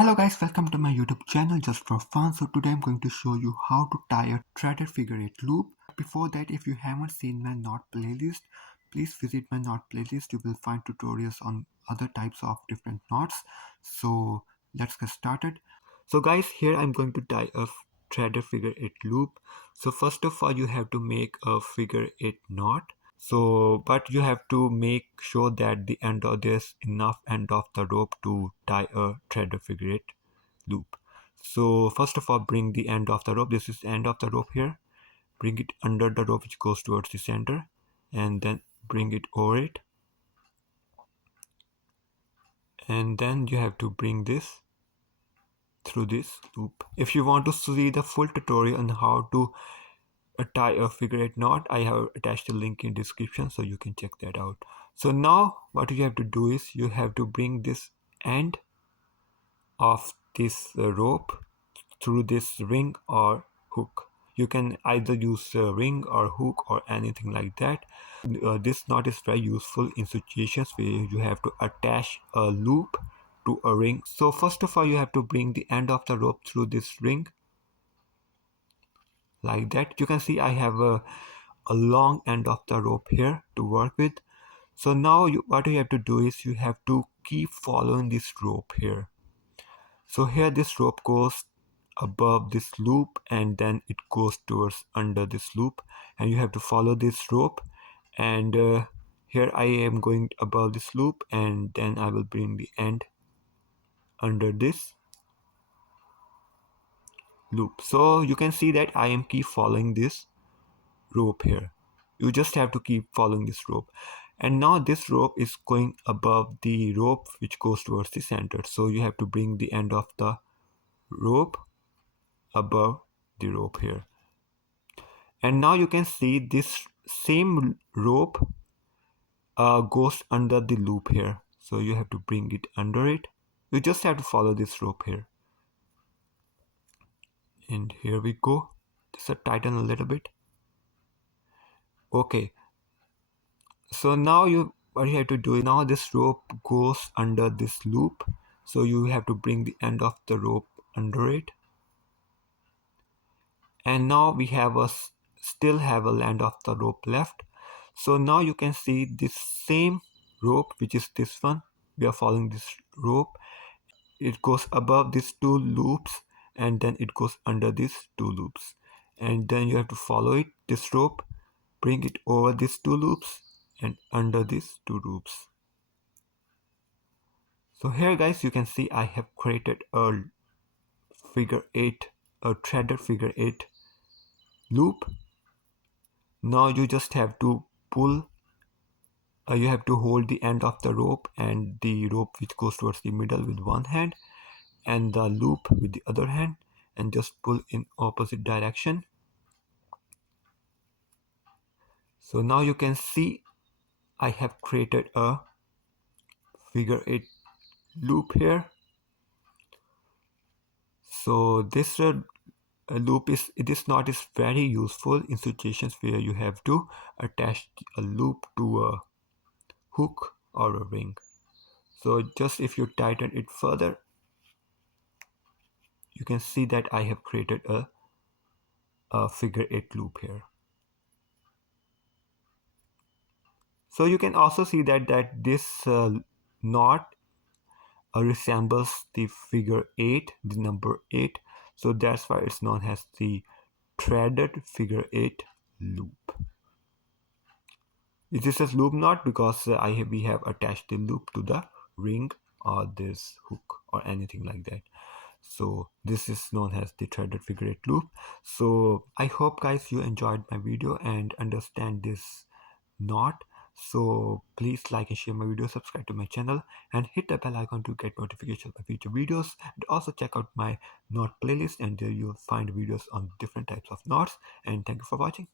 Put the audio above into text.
Hello guys, welcome to my YouTube channel just for fun. So today I'm going to show you how to tie a threaded figure 8 loop. Before that, if you haven't seen my knot playlist, please visit my knot playlist. You will find tutorials on other types of different knots. So let's get started. So guys, here I'm going to tie a threaded figure 8 loop. So first of all, you have to make a figure 8 knot. So but you have to make sure that the end of there's enough end of the rope to tie a threaded figure 8 loop. So first of all, bring the end of the rope. This is the end of the rope here. Bring it under the rope which goes towards the center, and then bring it over it, and then you have to bring this through this loop. If you want to see the full tutorial on how to tie a figure 8 knot, I have attached a link in description so you can check that out. So now what you have to do is you have to bring this end of this rope through this ring or hook. You can either use a ring or hook or anything like that. This knot is very useful in situations where you have to attach a loop to a ring. So first of all, you have to bring the end of the rope through this ring like that. You can see I have a long end of the rope here to work with. So now what you have to do is you have to keep following this rope here. So here this rope goes above this loop and then it goes towards under this loop, and you have to follow this rope, and here I am going above this loop, and then I will bring the end under this loop. So you can see that I am keep following this rope here. You just have to keep following this rope, and now this rope is going above the rope which goes towards the center. So you have to bring the end of the rope above the rope here, and now you can see this same rope goes under the loop here. So you have to bring it under it. You just have to follow this rope here, and here we go. Just tighten a little bit. Okay, so now what you have to do is now this rope goes under this loop, so you have to bring the end of the rope under it, and now we have still have a end of the rope left. So now you can see this same rope, which is this one. We are following this rope. It goes above these two loops, and then it goes under these two loops, and then you have to follow it, this rope, bring it over these two loops and under these two loops. So here guys, you can see I have created a figure 8, a threaded figure 8 loop. Now you just have to pull, you have to hold the end of the rope and the rope which goes towards the middle with one hand and the loop with the other hand, and just pull in opposite direction. So now you can see I have created a figure 8 loop here. So this loop this knot is very useful in situations where you have to attach a loop to a hook or a ring. So just if you tighten it further, you can see that I have created a figure 8 loop here. So you can also see that this knot resembles the figure 8, the number 8. So that's why it's known as the threaded figure 8 loop. It is a loop knot because we have attached the loop to the ring or this hook or anything like that. So this is known as the threaded figure 8 loop. So I hope guys you enjoyed my video and understand this knot. So please like and share my video, subscribe to my channel, and hit the bell icon to get notifications of future videos. And also check out my knot playlist, and there you'll find videos on different types of knots. And thank you for watching.